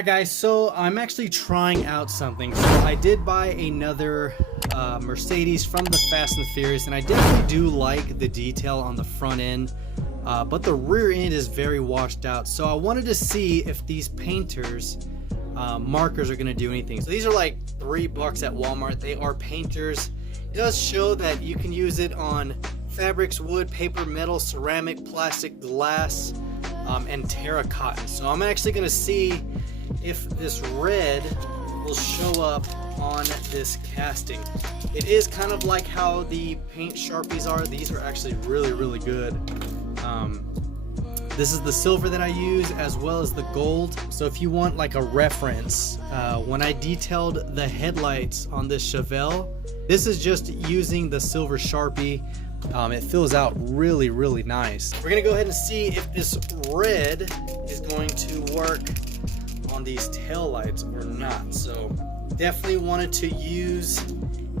Alright guys, so I'm actually trying out something. So I did buy another Mercedes from the Fast and Furious, and I definitely do like the detail on the front end, but the rear end is very washed out. So I wanted to see if these painters markers are going to do anything. So these are like $3 at Walmart. They are painters. It does show that you can use it on fabrics, wood, paper, metal, ceramic, plastic, glass, and terracotta. So I'm actually going to see if this red will show up on this casting. It is kind of like how the paint Sharpies are. These are actually really good. This is the silver that I use, as well as the gold. So if you want like a reference, when I detailed the headlights on this Chevelle, this is just using the silver Sharpie. It fills out really nice. We're gonna go ahead and see if this red is going to work on these tail lights or not. So definitely wanted to use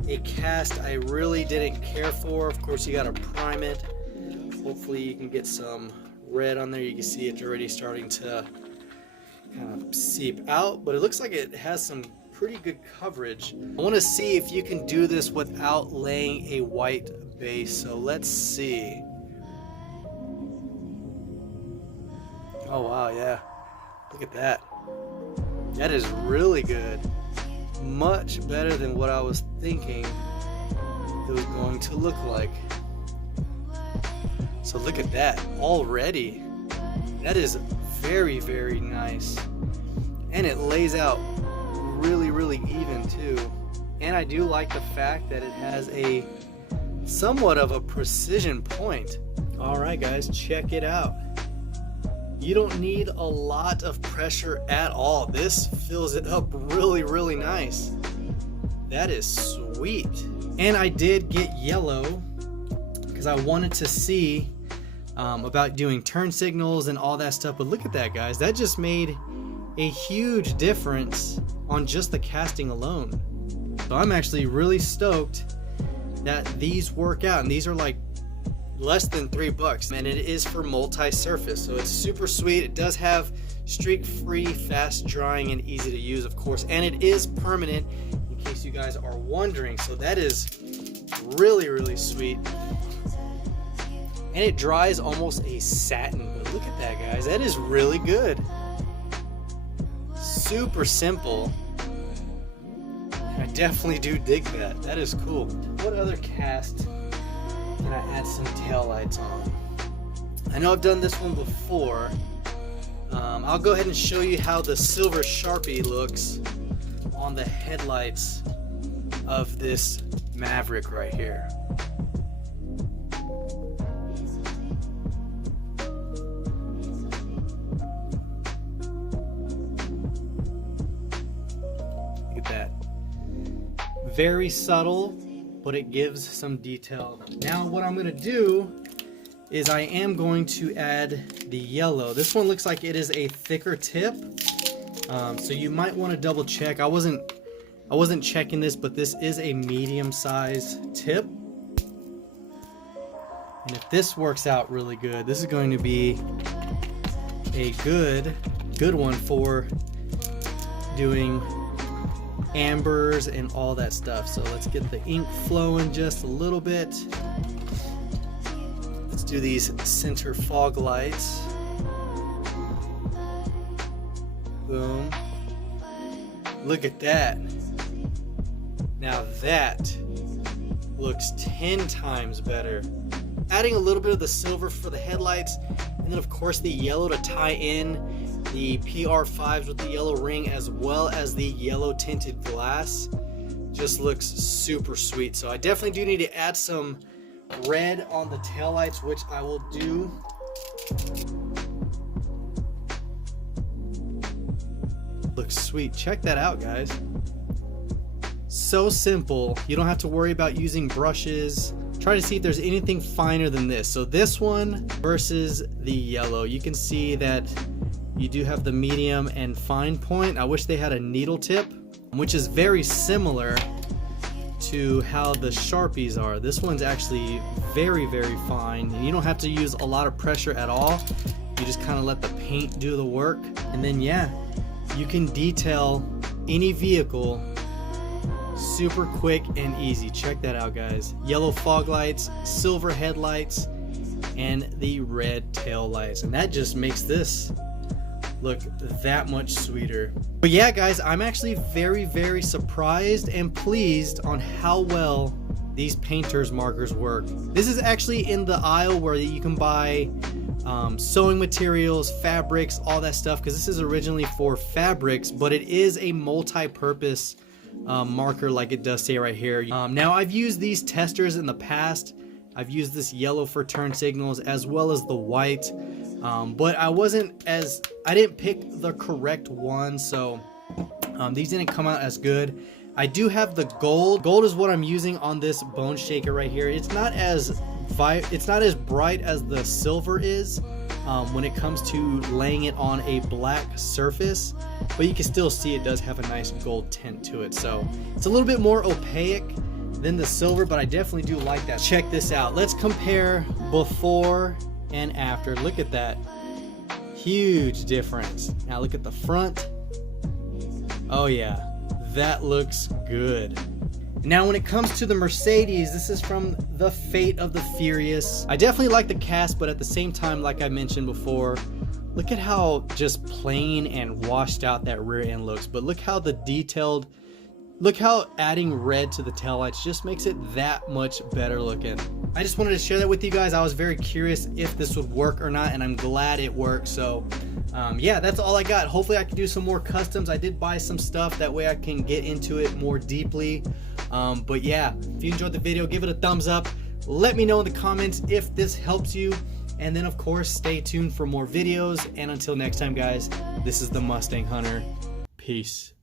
a cast I really didn't care for. Of course, you gotta prime it. Hopefully you can get some red on there. You can see it's already starting to kind of seep out, but it looks like it has some pretty good coverage. I want to see if you can do this without laying a white base. So let's see. Oh wow, yeah, look at that. That is really good. Much better than what I was thinking it was going to look like. So look at that already. That is very nice, and it lays out really even too. And I do like the fact that it has a somewhat of a precision point. All right guys, check it out. You don't need a lot of pressure at all. This fills it up really nice. That is sweet. And I did get yellow because I wanted to see about doing turn signals and all that stuff. But look at that, guys. That just made a huge difference on just the casting alone. So I'm actually really stoked that these work out, and these are like less than $3, and it is for multi-surface, so it's super sweet. It does have streak-free, fast drying, and easy to use, of course, and it is permanent, in case you guys are wondering. So that is really sweet, and it dries almost a satin. But look at that, guys. That is really good. Super simple. I definitely do dig that. That is cool. What other cast can I add some tail lights on? I know I've done this one before. I'll go ahead and show you how the silver Sharpie looks on the headlights of this Maverick right here. Look at that. Very subtle, but it gives some detail. Now what I'm gonna do is I am going to add the yellow. This one looks like it is a thicker tip, so you might want to double check. I wasn't checking this, but this is a medium-sized tip, and if this works out really good, this is going to be a good one for doing ambers and all that stuff. So let's get the ink flowing just a little bit. Let's do these center fog lights. Boom. Look at that. Now that looks 10 times better. Adding a little bit of the silver for the headlights, and then of course the yellow to tie in the PR5s with the yellow ring, as well as the yellow tinted glass, just looks super sweet. So I definitely do need to add some red on the taillights, which I will do. Looks sweet. Check that out, guys. So simple. You don't have to worry about using brushes. Try to see if there's anything finer than this. So this one versus the yellow, you can see that you do have the medium and fine point. I wish they had a needle tip, which is very similar to how the Sharpies are. This one's actually very fine, and you don't have to use a lot of pressure at all. You just kind of let the paint do the work, and then yeah, you can detail any vehicle super quick and easy. Check that out, guys. Yellow fog lights, silver headlights, and the red tail lights, and that just makes this look that much sweeter. But yeah, guys, I'm actually very surprised and pleased on how well these painters markers work. This is actually in the aisle where you can buy sewing materials, fabrics, all that stuff, because this is originally for fabrics, but it is a multi-purpose marker, like it does say right here. Now, I've used these testers in the past. I've used this yellow for turn signals as well as the white, but I didn't pick the correct one, so these didn't come out as good. I do have the gold. Gold is what I'm using on this bone shaker right here. It's not as bright as the silver is when it comes to laying it on a black surface, but you can still see it does have a nice gold tint to it. So it's a little bit more opaque than the silver, but I definitely do like that. Check this out. Let's compare before and after. Look at that. Huge difference. Now look at the front. Oh yeah, that looks good. Now when it comes to the Mercedes, this is from the Fate of the Furious. I definitely like the cast, but at the same time, like I mentioned before, look at how just plain and washed out that rear end looks. But look how look how adding red to the taillights just makes it that much better looking. I just wanted to share that with you guys. I was very curious if this would work or not, and I'm glad it worked. So yeah, that's all I got. Hopefully I can do some more customs. I did buy some stuff, that way I can get into it more deeply. But yeah, if you enjoyed the video, give it a thumbs up. Let me know in the comments if this helps you. And then of course, stay tuned for more videos. And until next time, guys, this is the Mustang Hunter. Peace.